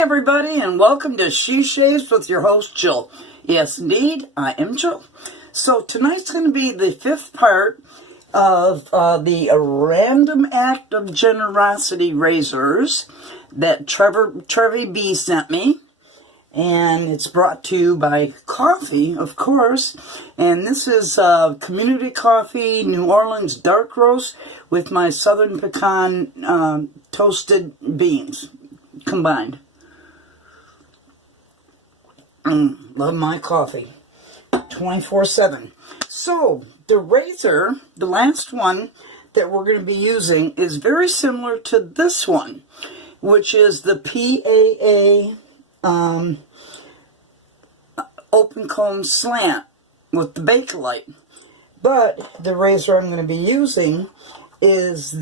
Everybody, and welcome to She Shaves with your host Jill. Yes, indeed, I am Jill. So tonight's going to be the fifth part of the Random Act of Generosity razors that Trevie B sent me, and it's brought to you by coffee, of course. And this is Community Coffee New Orleans Dark Roast with my Southern Pecan toasted beans combined. Love my coffee 24/7. So the razor, the last one that we're going to be using, is very similar to this one, which is the PAA Open Comb Slant with the Bakelite. But the razor I'm going to be using is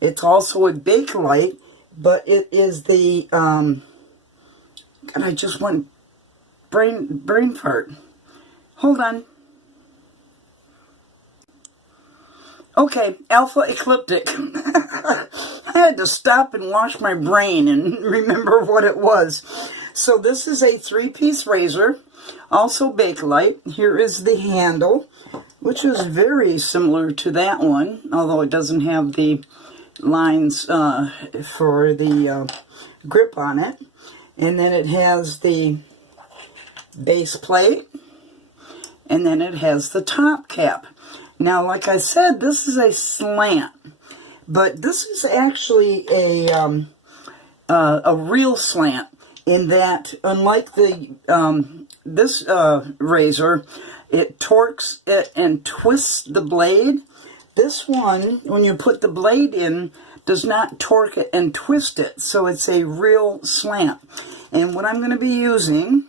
it's also a Bakelite, but it is the and I just went brain fart. Hold on. Okay, Alpha EclIptic. I had to stop and wash my brain and remember what it was. So this is a 3-piece razor, also Bakelite. Here is the handle, which is very similar to that one, although it doesn't have the lines for the grip on it. And then it has the base plate, and then it has the top cap. Now, like I said, this is a slant, but this is actually a real slant in that, unlike this razor, it torques it and twists the blade. This one, when you put the blade in, does not torque it and twist it, so it's a real slant. And what I'm going to be using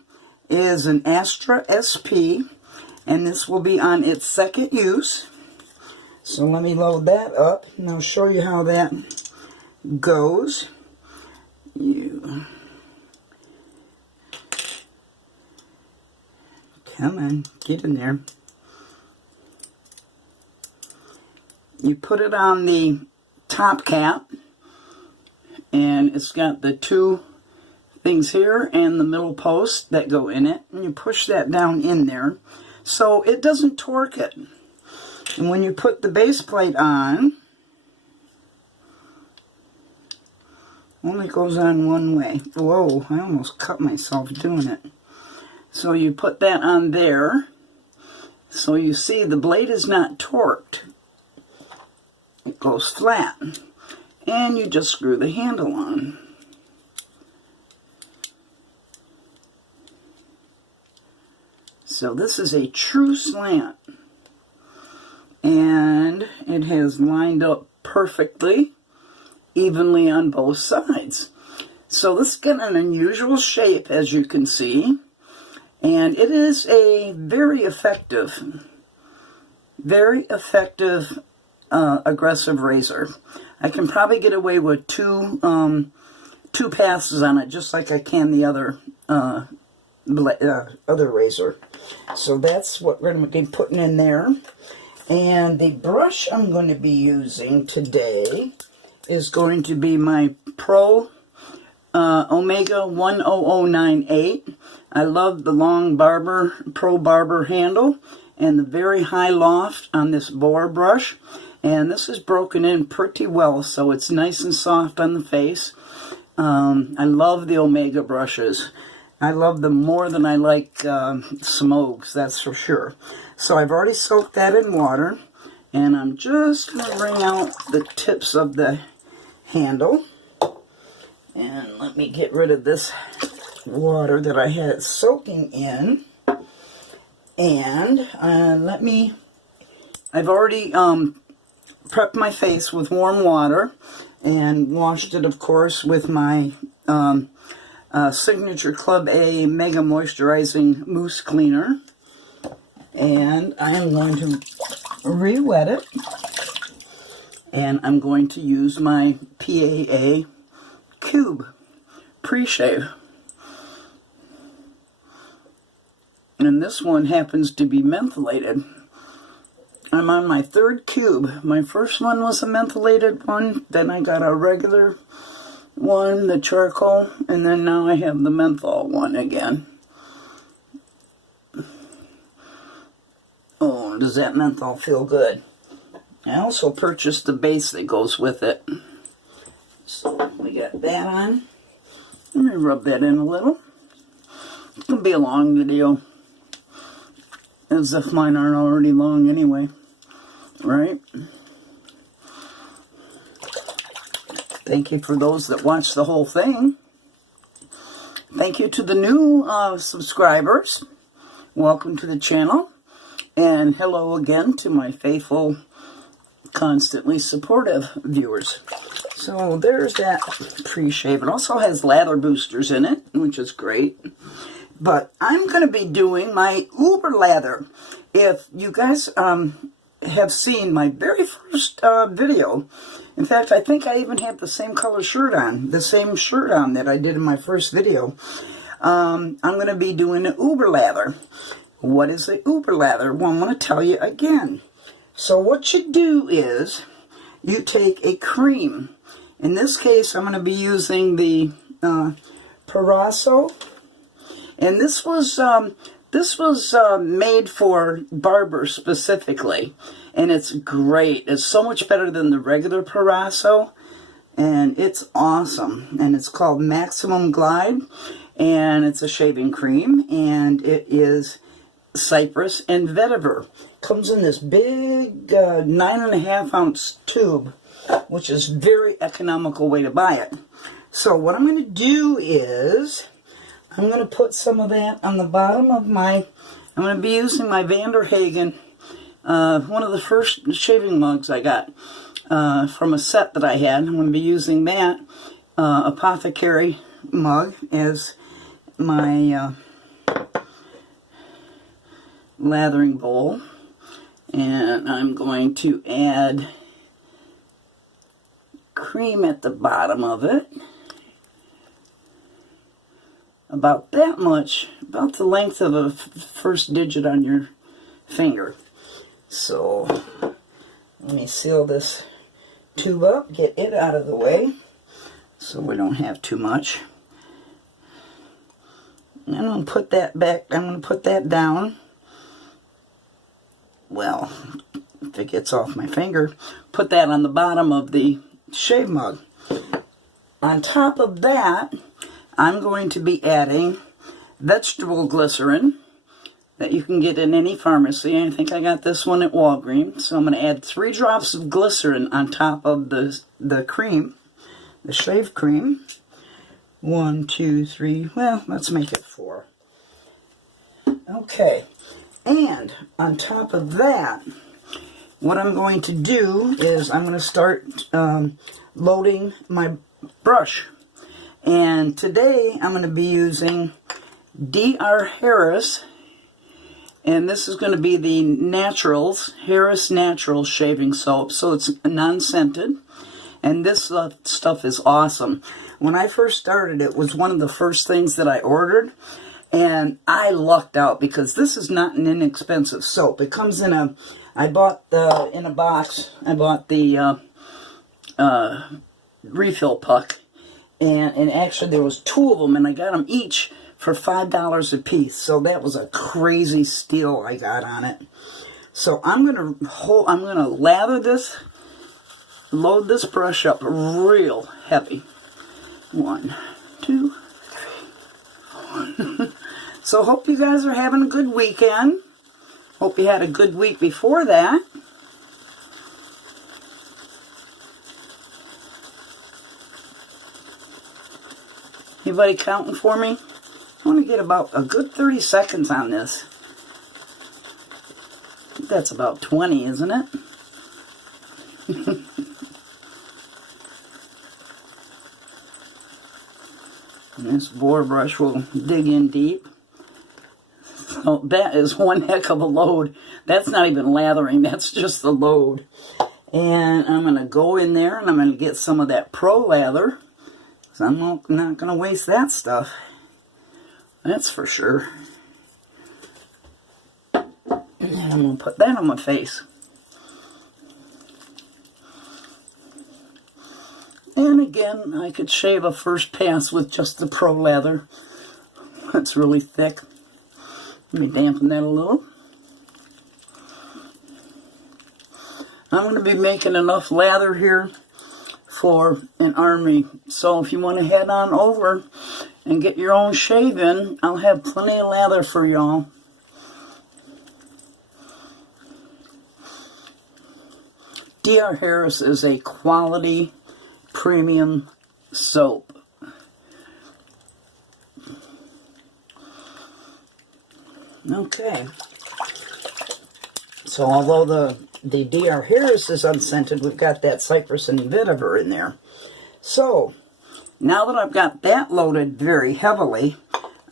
is an Astra SP, and this will be on its second use. So let me load that up, and I'll show you how that goes. Come on, get in there. You put it on the top cap, and it's got the two things here and the middle post that go in it, and you push that down in there so it doesn't torque it. And when you put the base plate on, only goes on one way. Whoa, I almost cut myself doing it. So you put that on there, so you see the blade is not torqued. It goes flat, and you just screw the handle on. So this is a true slant, and it has lined up perfectly, evenly on both sides. So this has got an unusual shape, as you can see, and it is a very effective aggressive razor. I can probably get away with two passes on it, just like I can the other razor. So that's what we're going to be putting in there. And the brush I'm going to be using today is going to be my Pro Omega 10098. I love the long Pro Barber handle and the very high loft on this Boar brush. And this is broken in pretty well, so it's nice and soft on the face. I love the Omega brushes. I love them more than I like Smokes, that's for sure. So I've already soaked that in water, and I'm just going to wring out the tips of the handle. And let me get rid of this water that I had soaking in. And I've already prepped my face with warm water and washed it, of course, with my Signature Club A Mega Moisturizing Mousse Cleaner. And I am going to re-wet it. And I'm going to use my PAA CUBE pre-shave. And this one happens to be mentholated. I'm on my third cube. My first one was a mentholated one. Then I got a regular one, the charcoal. And then now I have the menthol one again. Oh, does that menthol feel good? I also purchased the base that goes with it. So we got that on. Let me rub that in a little. It's going to be a long video. As if mine aren't already long anyway. Right? Thank you for those that watch the whole thing. Thank you to the new subscribers. Welcome to the channel. And hello again to my faithful, constantly supportive viewers. So there's that pre-shave. It also has lather boosters in it, which is great. But I'm going to be doing my Uber lather. If you guys have seen my very first video, in fact, I think I even have the same color shirt on, the same shirt on that I did in my first video. I'm going to be doing an Uber lather. What is a Uber lather? Well, I'm going to tell you again. So what you do is you take a cream. In this case, I'm going to be using the Proraso. And this was made for barbers specifically, and it's great. It's so much better than the regular Proraso, and it's awesome. And it's called Maximum Glide, and it's a shaving cream, and it is Cypress and Vetiver. Comes in this big 9.5 ounce tube, which is very economical way to buy it. So what I'm going to do is I'm going to put some of that on the bottom of my, I'm going to be using my Hagen, one of the first shaving mugs I got from a set that I had. I'm going to be using that Apothecary Mug as my lathering bowl. And I'm going to add cream at the bottom of it. About that much, about the length of a first digit on your finger. So, let me seal this tube up, get it out of the way, so we don't have too much. And I'm going to put that back, I'm going to put that down. Well, if it gets off my finger, put that on the bottom of the shave mug. On top of that, I'm going to be adding vegetable glycerin that you can get in any pharmacy. I think I got this one at Walgreens. So I'm going to add 3 drops of glycerin on top of the cream, the shave cream. 1, 2, 3, well, let's make it 4. Okay, and on top of that, what I'm going to do is I'm going to start loading my brush. And today I'm going to be using D.R. Harris, and this is going to be the Naturals, Harris Naturals shaving soap, so it's non-scented, and this stuff is awesome. When I first started, it was one of the first things that I ordered, and I lucked out because this is not an inexpensive soap. It comes in a, I bought in a box, I bought the refill puck. And actually there was 2 of them, and I got them each for $5 a piece. So that was a crazy steal I got on it. So I'm gonna lather this, load this brush up real heavy. 1, 2, 3, 4. So hope you guys are having a good weekend. Hope you had a good week before that. Anybody counting for me? I want to get about a good 30 seconds on this. I think that's about 20, isn't it? This boar brush will dig in deep. So that is one heck of a load. That's not even lathering, that's just the load. And I'm going to go in there and I'm going to get some of that Pro Lather. So I'm not going to waste that stuff. That's for sure. And I'm going to put that on my face. And again, I could shave a first pass with just the Pro Lather. It's really thick. Let me dampen that a little. I'm going to be making enough lather here for an army. So if you want to head on over and get your own shave in, I'll have plenty of lather for y'all. D.R. Harris is a quality premium soap. Okay. So although the D.R. Harris is unscented, we've got that Cypress and Vetiver in there. So, now that I've got that loaded very heavily,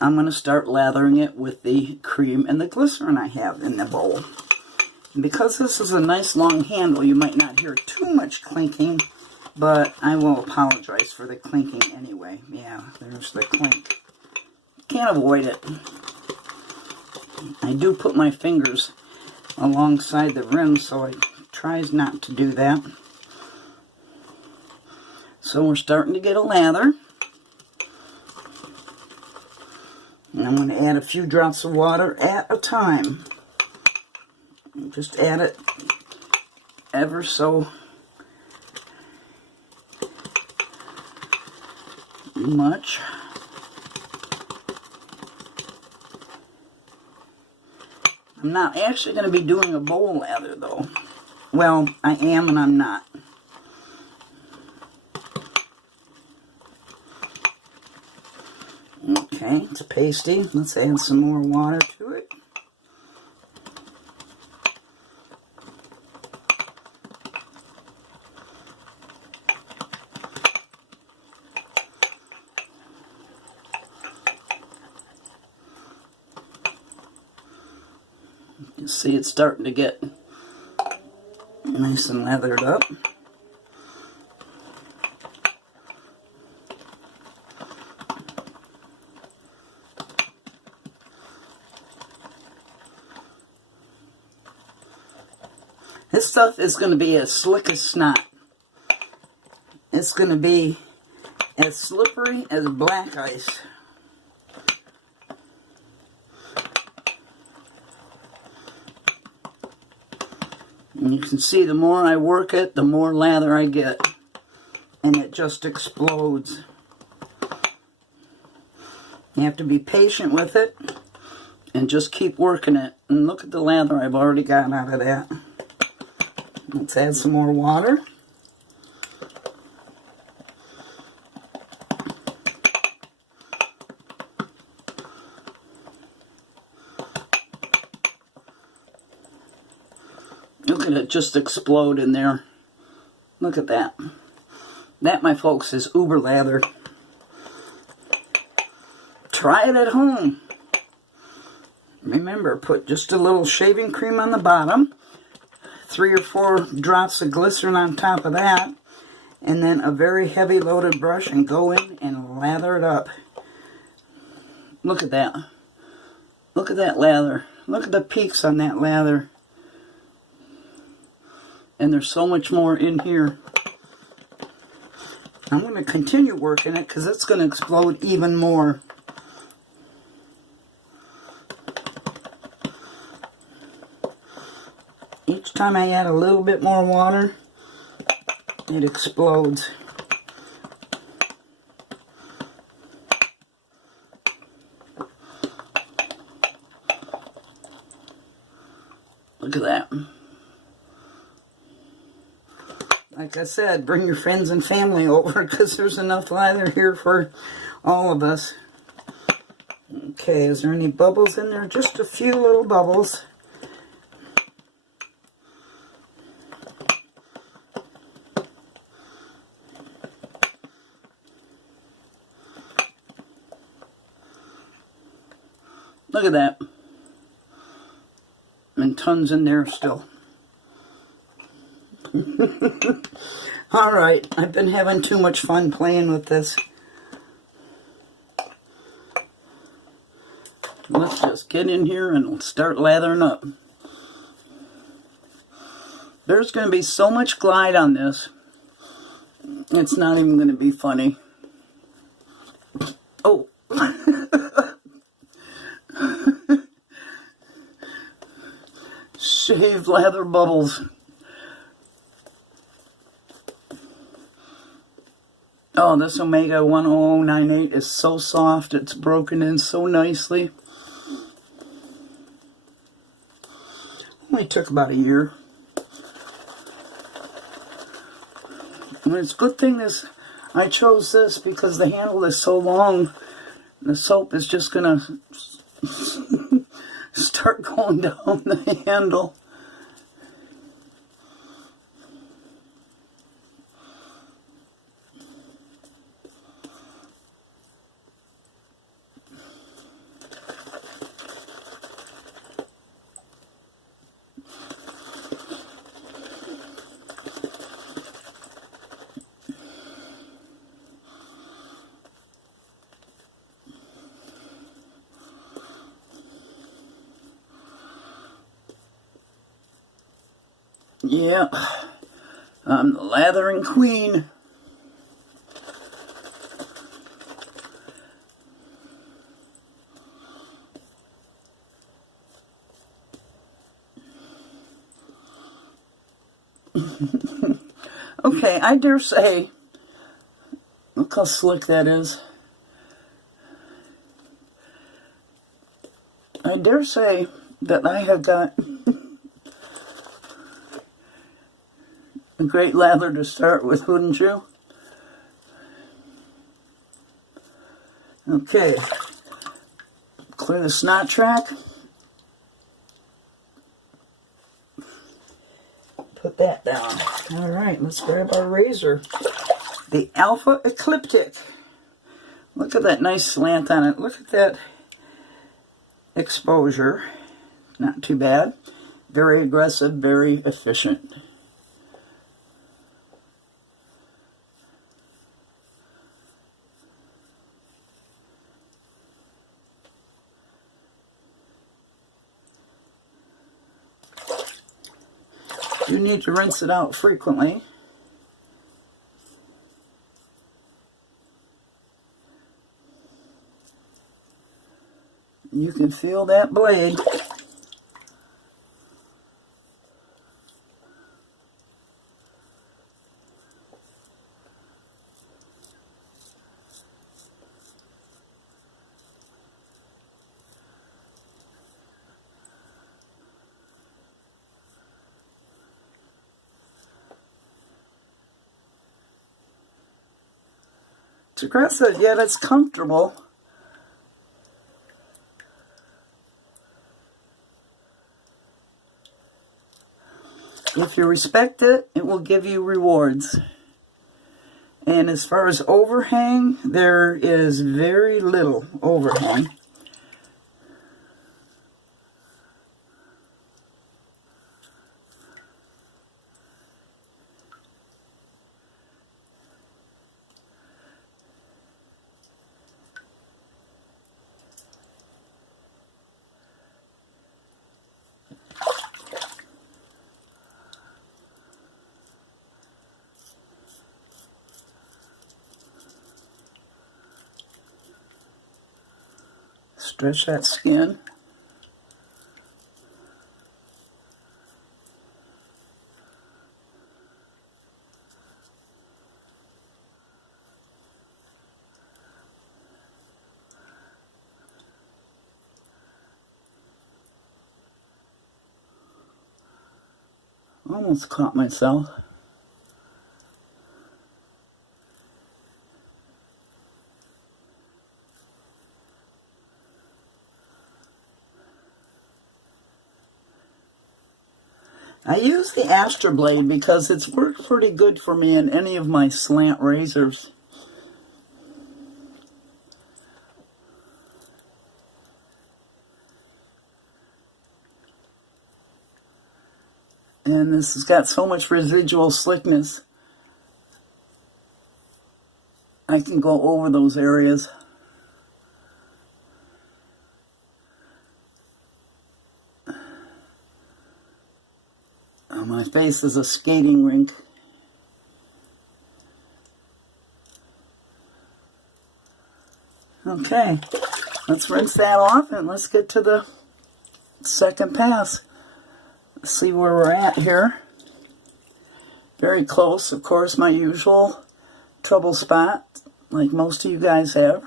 I'm going to start lathering it with the cream and the glycerin I have in the bowl. And because this is a nice long handle, you might not hear too much clinking, but I will apologize for the clinking anyway. Yeah, there's the clink. Can't avoid it. I do put my fingers alongside the rim, so it tries not to do that. So we're starting to get a lather. And I'm going to add a few drops of water at a time. Just add it ever so much. I'm not actually going to be doing a bowl lather though. Well, I am and I'm not. Okay, it's pasty. Let's add some more water to it. You see it's starting to get nice and lathered up. This stuff is going to be as slick as snot. It's going to be as slippery as black ice. And you can see the more I work it, the more lather I get. And it just explodes. You have to be patient with it and just keep working it. And look at the lather I've already got out of that. Let's add some more water. Look at it just explode in there. Look at that. That, my folks, is uber lather. Try it at home. Remember, put just a little shaving cream on the bottom, 3 or 4 drops of glycerin on top of that, and then a very heavy loaded brush and go in and lather it up. Look at that. Look at that lather. Look at the peaks on that lather. And there's so much more in here. I'm going to continue working it because it's going to explode even more. Each time I add a little bit more water, it explodes. Look at that. Like I said, bring your friends and family over because there's enough lather here for all of us. Okay, is there any bubbles in there? Just a few little bubbles. Look at that. And tons in there still. Alright, I've been having too much fun playing with this. Let's just get in here and start lathering up. There's going to be so much glide on this, it's not even going to be funny. Oh. Shaved lather bubbles. Oh, this Omega 10098 is so soft. It's broken in so nicely. Only took about a year. And it's a good thing I chose this because the handle is so long. The soap is just going to start going down the handle. Yeah, I'm the lathering queen. Okay, I dare say, look how slick that is. I dare say that I have got a great lather to start with, wouldn't you? Okay, clear the snot track. Put that down. Alright, let's grab our razor. The Alpha EclIptic. Look at that nice slant on it. Look at that exposure. Not too bad. Very aggressive, very efficient. You need to rinse it out frequently. You can feel that blade. It's aggressive, yet it's comfortable. If you respect it, it will give you rewards. And as far as overhang, there is very little overhang. Stretch that skin. Almost caught myself. I use the Astra blade because it's worked pretty good for me in any of my slant razors. And this has got so much residual slickness. I can go over those areas. My face is a skating rink. Okay, let's rinse that off and let's get to the second pass. Let's see where we're at here. Very close, of course, my usual trouble spot, like most of you guys have,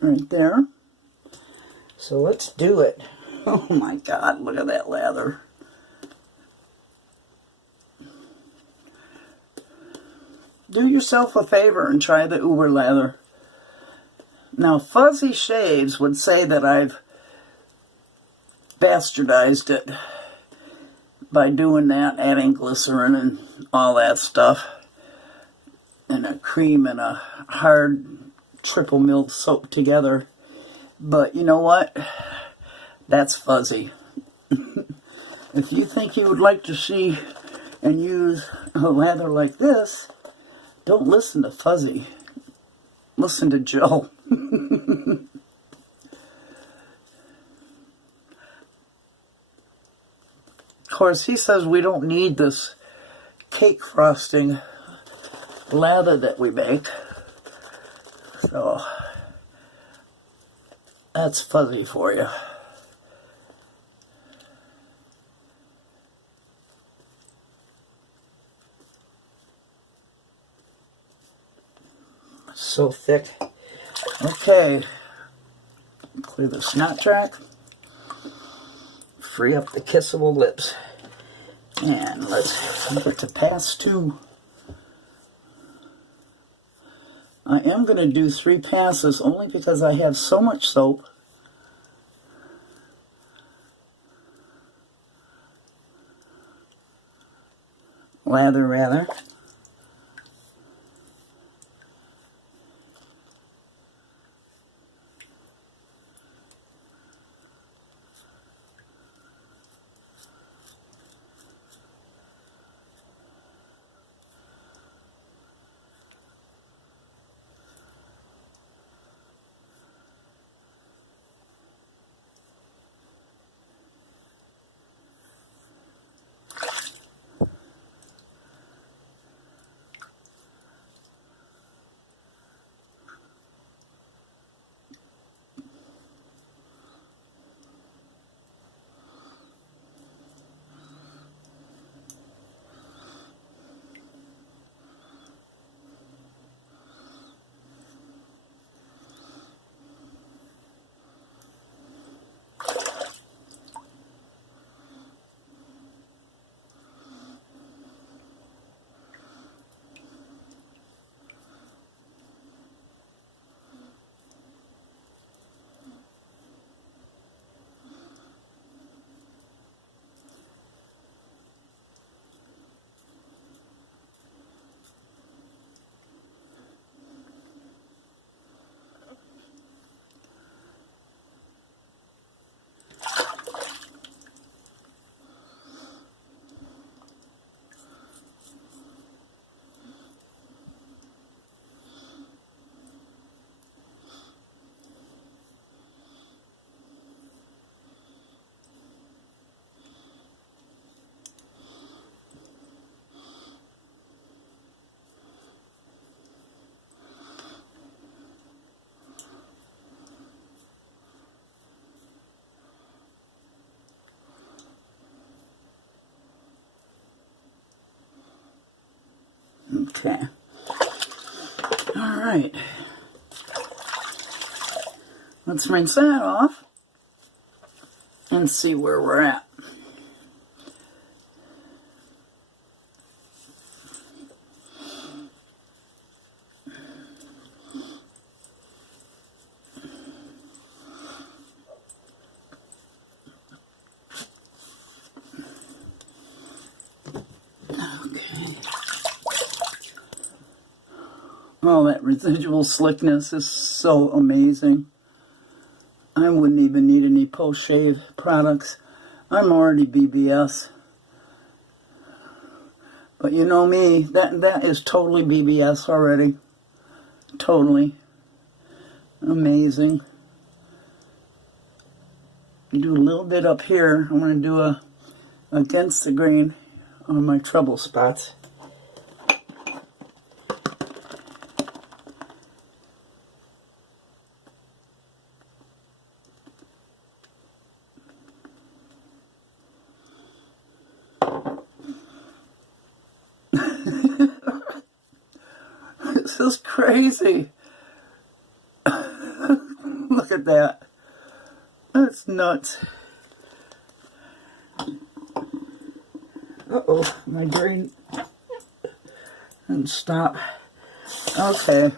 right there. So let's do it. Oh my God, look at that lather. Do yourself a favor and try the Uber lather. Now, Fuzzy Shaves would say that I've bastardized it by doing that, adding glycerin and all that stuff, and a cream and a hard triple milled soap together. But you know what? That's fuzzy. If you think you would like to see and use a lather like this, don't listen to Fuzzy. Listen to Joe. Of course, he says we don't need this cake frosting lather that we make. So, that's Fuzzy for you. So thick. Okay, clear the snot track, free up the kissable lips, and let's get to pass 2. I am going to do 3 passes only because I have so much soap. Lather, rather. Okay. All right. Let's rinse that off and see where we're at. Oh, that residual slickness is so amazing. I wouldn't even need any post-shave products. I'm already BBS. But you know me, that is totally BBS already. Totally. Amazing. Do a little bit up here. I'm going to do a against the grain on my trouble spots. This is crazy. Look at that. That's nuts. Uh-oh, my brain didn't stop. Okay.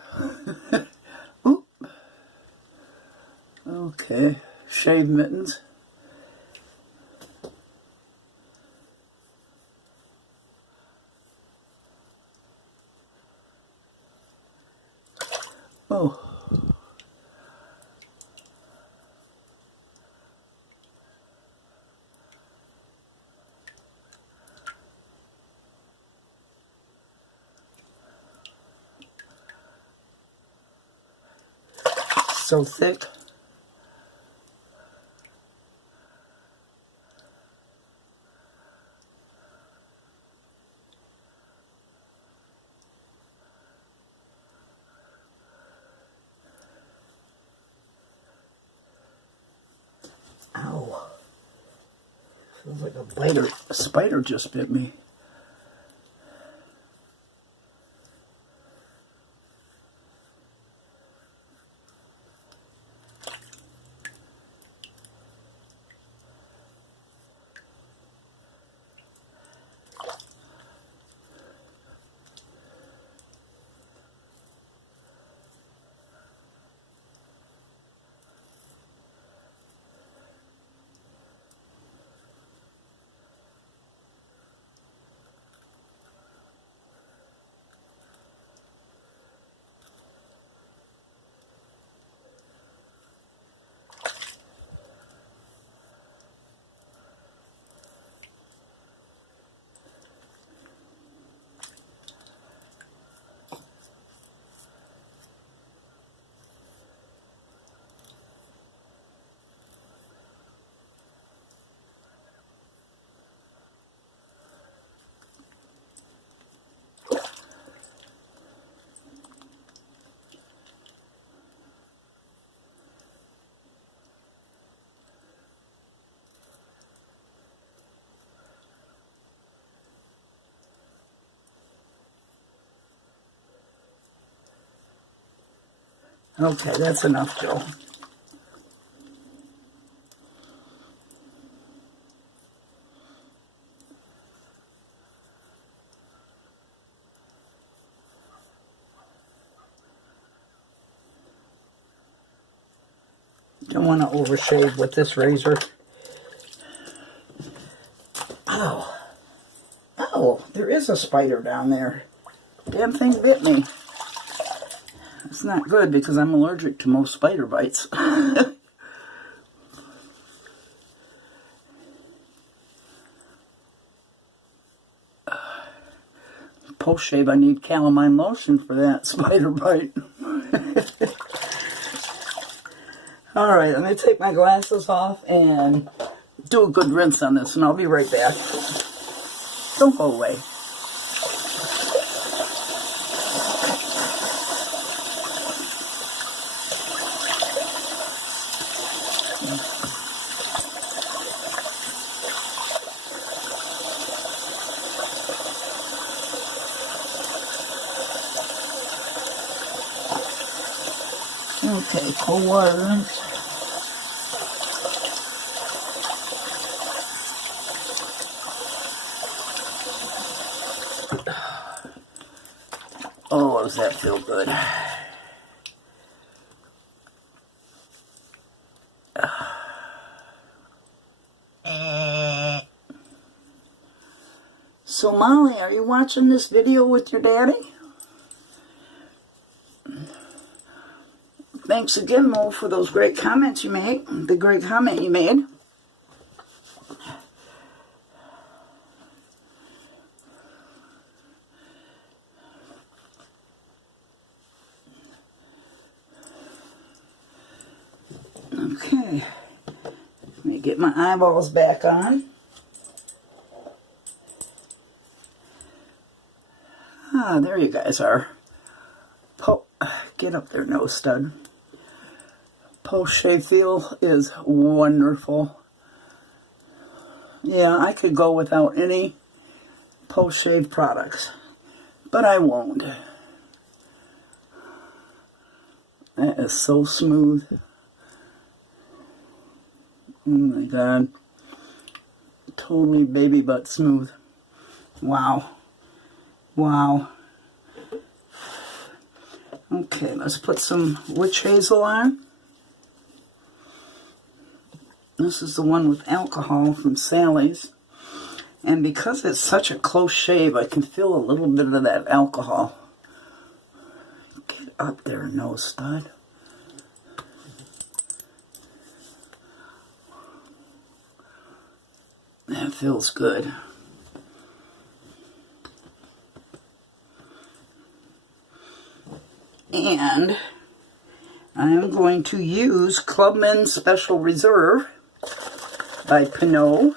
Oop. Okay, shave mittens. Oh. So thick. Ow. Feels like a spider just bit me. Okay, that's enough, Joe. Don't want to overshave with this razor. Ow. Oh, there is a spider down there. Damn thing bit me. It's not good because I'm allergic to most spider bites. Post shave, I need calamine lotion for that spider bite. Alright, I'm going to take my glasses off and do a good rinse on this, and I'll be right back. Don't go away. Okay, cold water rinse. Oh, does that feel good? So Molly, are you watching this video with your daddy? Thanks again, Mo, for those great comments you made. The great comment you made. me get my eyeballs back on. Ah, there you guys are. Get up there, nose stud. Post-shave feel is wonderful. Yeah, I could go without any post-shave products, but I won't. That is so smooth. Oh my God. Totally baby butt smooth. Wow. Wow. Okay, let's put some witch hazel on. This is the one with alcohol from Sally's. And because it's such a close shave, I can feel a little bit of that alcohol. Get up there, nose stud. That feels good. And I'm going to use Clubman Special Reserve by Pinot.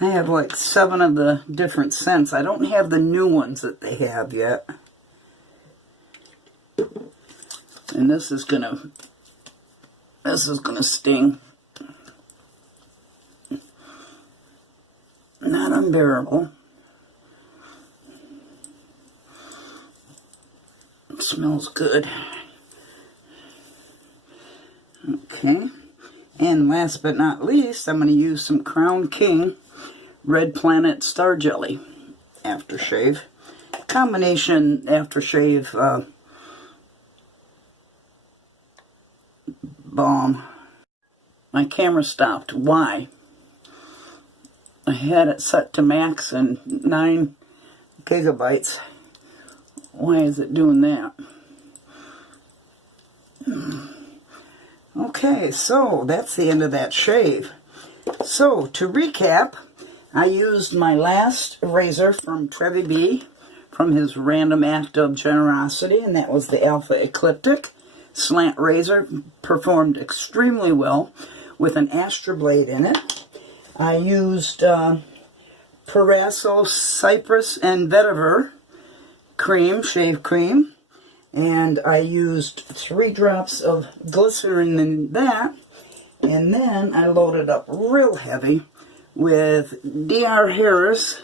I have like 7 of the different scents. I don't have the new ones that they have yet. And this is gonna sting. Not unbearable. It smells good. Okay. And last but not least, I'm going to use some Crown King Red Planet Star Jelly aftershave. Combination aftershave balm. My camera stopped. Why? I had it set to max and 9 gigabytes. Why is it doing that? Okay, so that's the end of that shave. So, to recap, I used my last razor from Trevie B from his random act of generosity, and that was the Alpha EclIptic Slant razor. Performed extremely well with an Astra blade in it. I used Proraso, Cypress, and Vetiver cream, shave cream, and I used 3 drops of glycerin in that, and then I loaded up real heavy with D.R. Harris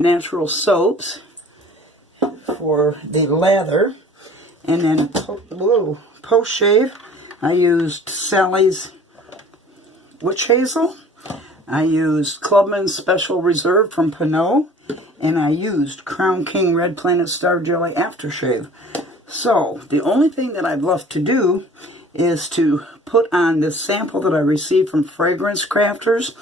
natural soaps for the lather, and then post shave I used Sally's Witch Hazel, I used Clubman Special Reserve from Pinot, and I used Crown King Red Planet Star Jelly Aftershave. So, the only thing that I've left to do is to put on this sample that I received from Fragrance Crafters.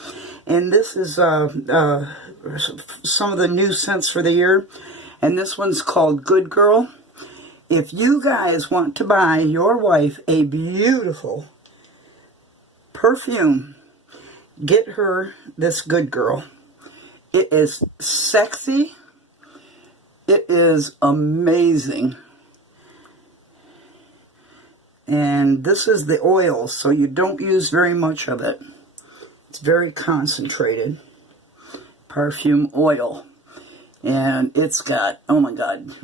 And this is some of the new scents for the year. And this one's called Good Girl. If you guys want to buy your wife a beautiful perfume, get her this Good Girl. It is sexy. It is amazing. And this is the oil, so you don't use very much of it. It's very concentrated perfume oil. And it's got, oh my God,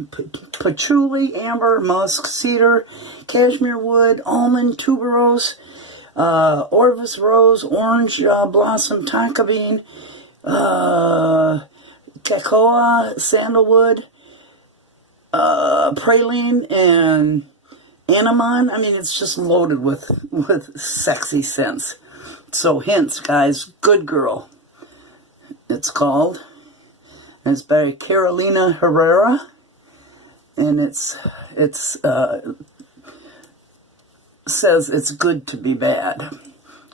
patchouli, amber, musk, cedar, cashmere wood, almond, tuberose, orvis rose, orange blossom, tonka bean, cocoa, sandalwood, praline, and anemone. I mean, it's just loaded with sexy scents. So, hints, guys, Good Girl, it's called. And it's by Carolina Herrera, and it's says it's good to be bad.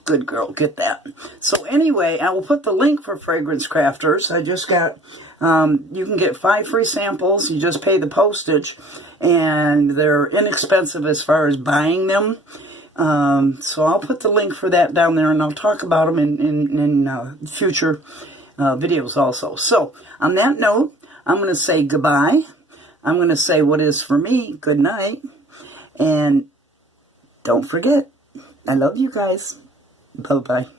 Good Girl, get that. So anyway, I will put the link for Fragrance Crafters. I just got, you can get 5 free samples. You just pay the postage, and they're inexpensive as far as buying them. So I'll put the link for that down there, and I'll talk about them in future videos also. So, on that note, I'm going to say goodbye. I'm going to say what is for me, good night. And don't forget, I love you guys. Bye-bye.